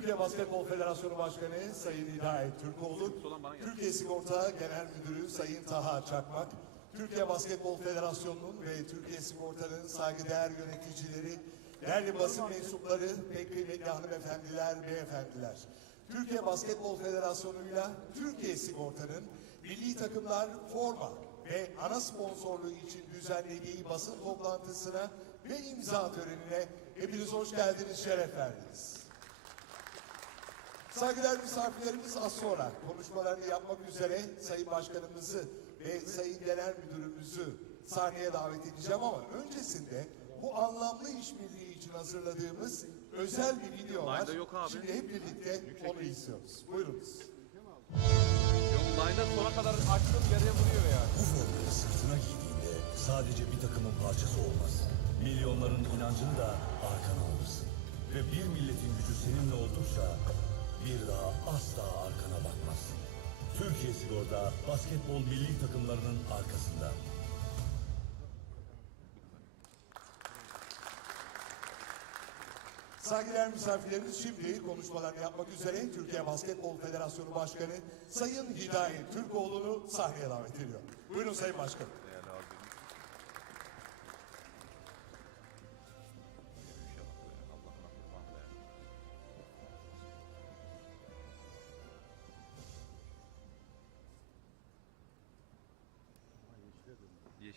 Türkiye Basketbol Federasyonu Başkanı Sayın Hidayet Türkoğlu, Türkiye Sigorta Genel Müdürü Sayın Taha Çakmak, Türkiye Basketbol Federasyonu'nun ve Türkiye Sigorta'nın saygıdeğer yöneticileri, değerli basın mensupları, pek kıymetli hanımefendiler, beyefendiler. Türkiye Basketbol Federasyonu'yla Türkiye Sigorta'nın milli takımlar forma ve ana sponsorluğu için düzenlediği basın toplantısına ve imza törenine hepiniz hoş geldiniz, şeref verdiniz. Saygıdeğer misafirlerimiz az sonra konuşmalarını yapmak üzere Sayın Başkanımızı ve Sayın Genel Müdürümüzü sahneye davet edeceğim ama öncesinde bu anlamlı işbirliği için hazırladığımız özel bir video var. Line'da yok abi. Şimdi hep birlikte onu izliyoruz. Buyurunuz. Line'da sona kadar açtım yarıya vuruyor ya. Bu formayı sırtına giydiğinde sadece bir takımın parçası olmaz. Milyonların inancını da arkana alırsın. Ve bir milletin gücü seninle oldukça bir daha asla arkana bakmazsın. Türkiye Sigorta basketbol milli takımlarının arkasında. Saygıdeğer misafirlerimiz şimdi konuşmalarını yapmak üzere Türkiye Basketbol Federasyonu Başkanı Sayın Hidayet Türkoğlu'nu sahneye davet ediyor. Buyurun Sayın Başkanım.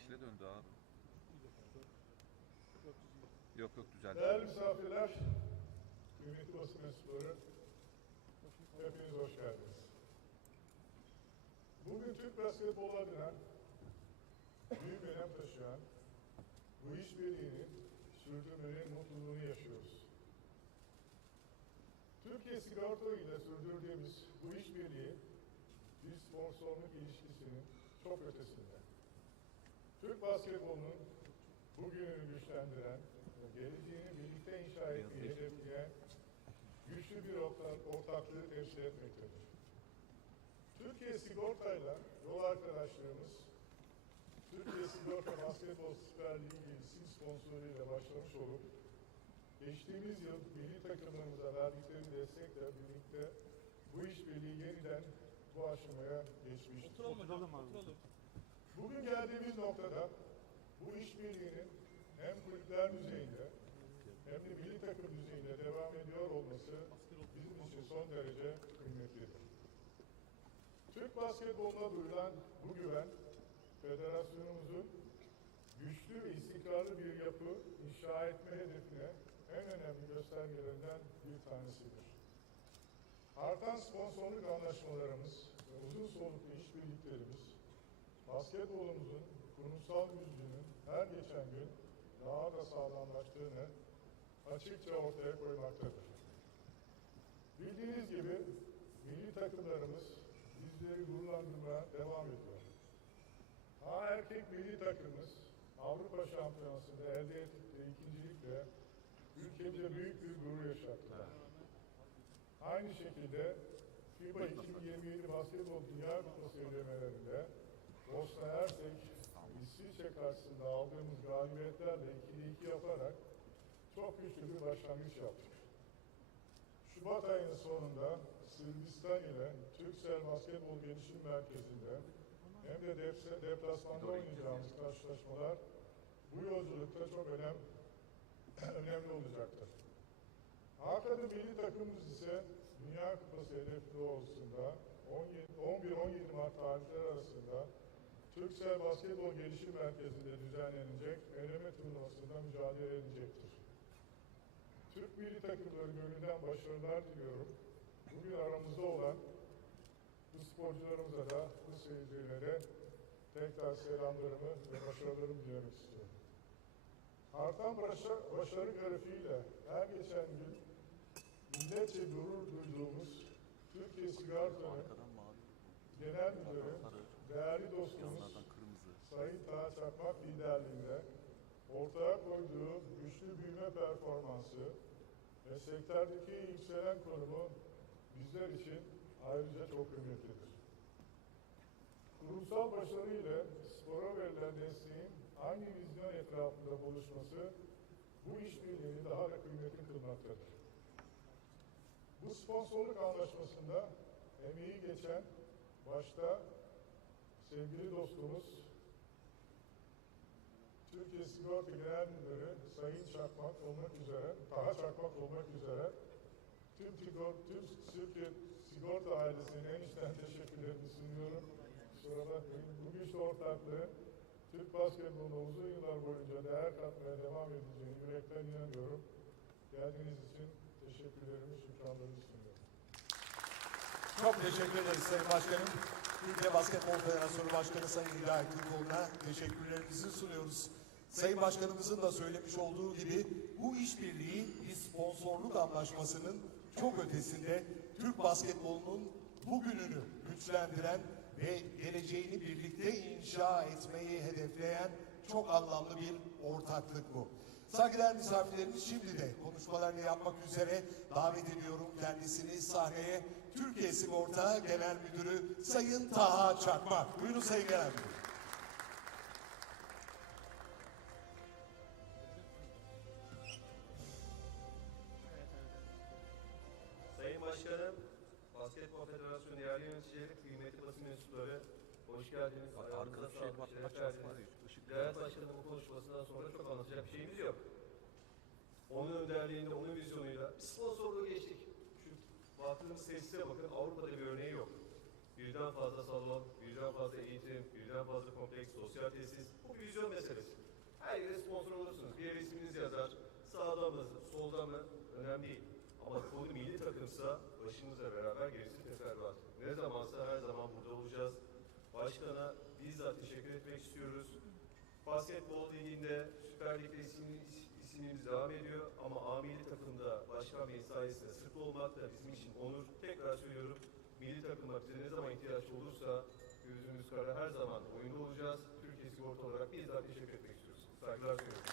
Yeşile döndü abi. Yok yok düzeldi. Değerli misafirler, kıymetli basın mensupları, hepiniz hoş geldiniz. Bugün Türk basketbol adına büyük önem taşıyan bu işbirliğini sürdürmenin mutluluğunu yaşıyoruz. Türkiye Sigorta ile sürdürdüğümüz bu işbirliği bir sponsorluk ilişkisinin çok ötesinde. Türk basketbolunun bugününü güçlendiren, geleceğini birlikte inşa etmeyi hedefleyen güçlü bir orta- ortaklığı temsil etmektedir. Türkiye Sigorta'yla yol arkadaşlığımız, Türkiye Sigorta Basketbol Süper Ligi isim sponsoruyla başlamış olup, geçtiğimiz yıl milli takımlarımıza verdikleri destekle birlikte bu işbirliği yeniden bu aşamaya geçmiştir. Bugün geldiğimiz noktada bu işbirliğinin hem kulüpler düzeyinde hem de milli takım düzeyinde devam ediyor olması bizim için son derece kıymetlidir. Türk basketboluna duyulan bu güven, federasyonumuzun güçlü ve istikrarlı bir yapı inşa etme hedefine en önemli göstergelerinden bir tanesidir. Artan sponsorluk anlaşmalarımız ve uzun soluklu işbirliklerimiz basketbolumuzun kurumsal gücünün her geçen gün daha da sağlamlaştığını açıkça ortaya koymaktadır. Bildiğiniz gibi milli takımlarımız bizleri gururlandırmaya devam ediyor. A erkek milli takımımız Avrupa Şampiyonası'nda elde ettikleri ikincilikle ülkemize büyük bir gurur yaşattılar. Aynı şekilde FIBA 2027 Basketbol Dünya Kupası elemelerinde Bosna Hersek, İsviçre karşısında aldığımız galibiyetlerle 2'de 2 yaparak çok güçlü bir başlangıç yaptık. Şubat ayının sonunda Sırbistan ile Türksel Basketbol Gelişim Merkezi'nde hem de deplasmanda oynayacağımız karşılaşmalar bu yolculukta çok önem, önemli olacaktır. Arkada milli takımımız ise Dünya Kupası hedefi doğrultusunda 11-17 Mart tarihleri arasında Türksel Basketbol Gelişim Merkezi'nde düzenlenecek eleme turnuvasında mücadele edecektir. Türk milli takımları gönülden başarılar diliyorum. Bugün aramızda olan bu sporcularımıza da, bu seyircilere tekrar selamlarımı ve başarılarımı dilemek istiyorum. Artan başa- başarı grafiğiyle her geçen gün milletçe gurur duyduğumuz Türkiye Sigorta'nın Genel Müdürü, değerli dostumuz Sayın Taha Çakmak liderliğinde ortaya koyduğu güçlü büyüme performansı ve sektördeki yükselen konumu bizler için ayrıca çok kıymetlidir. Kurumsal başarı ile spora verilen desteğin aynı vizyon etrafında buluşması bu işbirliğini daha da kıymetli kılmaktadır. Bu sponsorluk anlaşmasında emeği geçen başta sevgili dostumuz Türkiye Sigorta Genel Müdürü Sayın Çakmak olmak üzere, Taha Çakmak olmak üzere tüm, Tigor, tüm Türkiye Sigorta ailesine en içten teşekkürlerimi sunuyorum. Kusura. Bu güçlü ortaklığı Türk basketboluna uzun yıllar boyunca değer katmaya devam edeceğini yürekten inanıyorum. Geldiğiniz için teşekkürlerimi, şükranlarımı sunuyorum. Çok teşekkür ederiz Sayın Başkanım. Türkiye Basketbol Federasyonu Başkanı Sayın Hidayet Türkoğlu'na teşekkürlerimizi sunuyoruz. Sayın Başkanımızın da söylemiş olduğu gibi bu işbirliği bir sponsorluk anlaşmasının çok ötesinde Türk basketbolunun bugününü güçlendiren ve geleceğini birlikte inşa etmeyi hedefleyen çok anlamlı bir ortaklık bu. Saygıdeğer misafirlerimiz şimdi de konuşmalarını yapmak üzere davet ediyorum kendisini sahneye Türkiye Sigorta Genel Müdürü Sayın Taha Çakmak. Buyurun Sayın Genel Müdür. Sayın Başkanım, Basketbol Federasyonu değerli yöneticileri, kıymetli basın mensupları, hoş geldiniz. Ayağınıza şey şeref verdiniz. Değerli Başkanım bu konuşmasından sonra çok anlatacak bir şeyimiz yok. Onun önderliğinde, onun vizyonuyla bir sponsorluğu geçtik. Baktığımız tesise bakın, Avrupa'da bir örneği yok. Birden fazla salon, birden fazla eğitim, birden fazla kompleks, sosyal tesis. Bu vizyon meselesi. Her yere sponsor olursunuz. Bir yere isminiz yazar. Sağda mı, solda mı önemli değil. Ama konu milli takımsa başımızla beraber gerisi teferruat. Ne zamansa her zaman burada olacağız. Başkana bizzat teşekkür etmek istiyoruz. Basketbol liginde Süper Lig'de ismimiz, ismimiz devam ediyor ama A milli takımda başkan beyin sayesinde sırtlı olmak da bizim için onur. Tekrar söylüyorum milli takıma bize ne zaman ihtiyaç olursa gözümüz kara her zaman oyunda olacağız. Türkiye Sigorta olarak bizzat teşekkür etmek istiyoruz. Saygılar sunuyorum.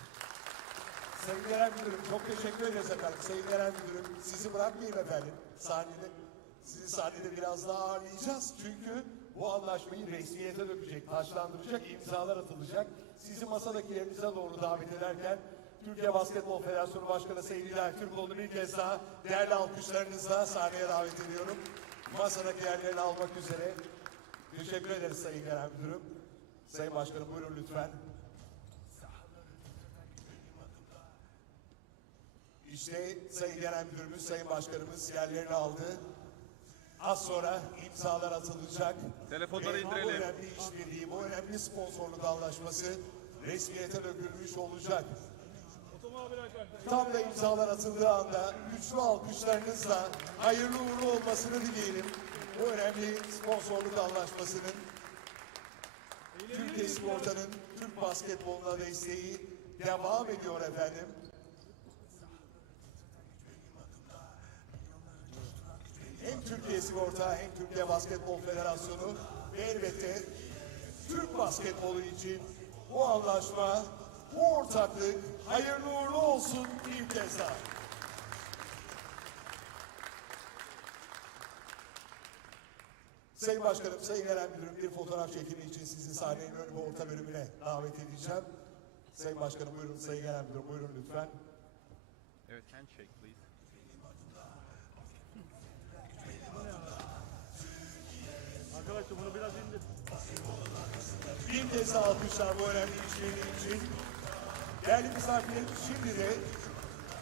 Sayın Genel Müdürüm çok teşekkür ederiz efendim. Sayın Genel Müdürüm sizi bırakmayayım efendim. Sahnede, sizi sahnede biraz daha ağırlayacağız. Çünkü bu anlaşmayı resmiyete dökecek, taşlandıracak, imzalar atılacak. Sizi masadaki yerinize doğru davet ederken Türkiye Basketbol Federasyonu Başkanı Sayın İlhan Türkoğlu'nu bir kez daha değerli alkışlarınızla sahneye davet ediyorum. Masadaki yerlerini almak üzere. Teşekkür ederiz Sayın Genel Müdürüm. Sayın Başkanım buyurun lütfen. İşte Sayın Genel Müdürümüz, Sayın Başkanımız yerlerini aldı. Az sonra imzalar atılacak. Telefonları Ve indirelim. Bu önemli işbirliği, bu önemli sponsorluk anlaşması resmiyete dökülmüş olacak. Tam da imzalar atıldığı anda güçlü alkışlarınızla hayırlı uğurlu olmasını dileyelim. Bu önemli sponsorluk anlaşmasının Türkiye Sigorta'nın Türk basketboluna desteği devam ediyor efendim. hem Türkiye Sigorta hem Türkiye Basketbol Federasyonu ve elbette Türk basketbolu için bu anlaşma, bu ortaklık hayırlı uğurlu olsun bir kez daha. Sayın Başkanım, Sayın Genel Müdürüm bir fotoğraf çekimi için sizi sahnenin ön ve orta bölümüne davet edeceğim. Sayın Başkanım buyurun, Sayın Genel Müdürüm buyurun lütfen. Evet, handshake please. Arkadaşlar bunu biraz indir. Bir kez daha alkışlar bu önemli işbirliği için. Değerli misafirlerimiz şimdi de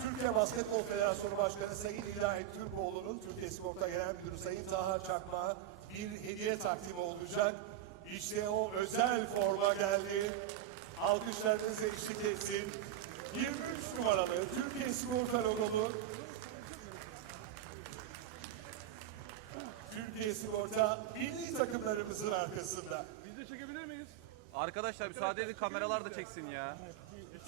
Türkiye Basketbol Federasyonu Başkanı Sayın İlahit Türkoğlu'nun Türkiye Sigorta Genel Müdürü Sayın Taha Çakmak'a bir hediye takdimi olacak. İşte o özel forma geldi. Alkışlarınızla eşlik etsin. 23 numaralı Türkiye Sigorta logolu Türkiye Sigorta milli takımlarımızın arkasında. Biz de çekebilir miyiz? Arkadaşlar müsaade edin kameralar da çeksin ya.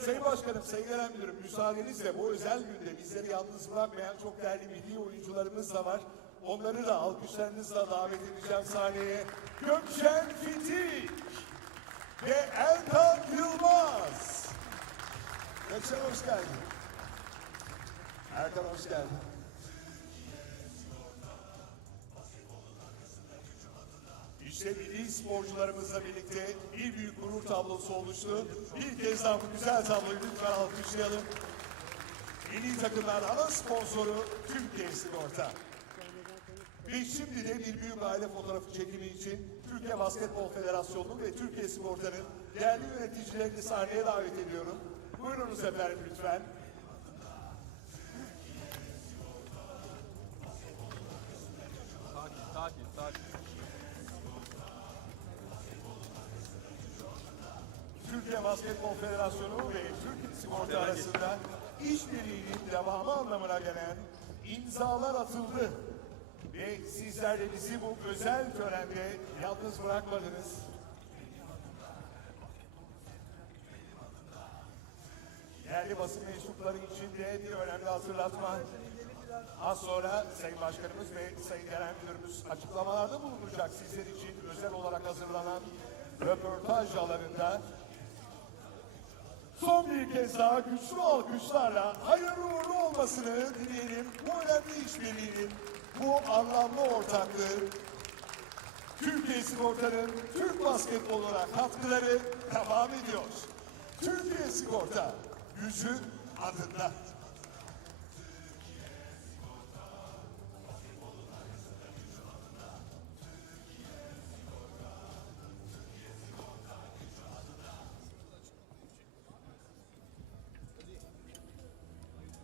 Sayın Başkanım, Sayın Müdürüm müsaadenizle bu özel günde bizleri yalnız bırakmayan çok değerli milli oyuncularımız da var. Onları da alkışlarınızla davet edeceğim sahneye. Gökşen Fitik ve Erkan Yılmaz. Gökşen hoş geldin. Erkan hoş geldin. İşte milli sporcularımızla birlikte bir büyük gurur tablosu oluştu. Bir kez daha bu güzel tabloyu lütfen alkışlayalım. Milli takımlar ana sponsoru Türkiye Sigorta. Ve şimdi de bir büyük aile fotoğrafı çekimi için Türkiye Basketbol Federasyonu ve Türkiye Sigorta'nın değerli yöneticilerini sahneye davet ediyorum. Buyurunuz efendim lütfen. Sakin, sakin, sakin. Türkiye Basketbol Federasyonu ve Türkiye Sigorta arasında işbirliğinin devamı anlamına gelen imzalar atıldı. Ve sizler de bizi bu özel törende yalnız bırakmadınız. Değerli basın mensupları için de bir önemli hatırlatma. Az sonra Sayın Başkanımız ve Sayın Genel Müdürümüz açıklamalarda bulunacak sizler için özel olarak hazırlanan röportaj alanında son bir kez daha güçlü alkışlarla hayırlı uğurlu olmasını dileyelim. Bu önemli işbirliğinin, bu anlamlı ortaklığı Türkiye Sigorta'nın Türk basketboluna katkıları devam ediyor. Türkiye Sigorta gücü adında.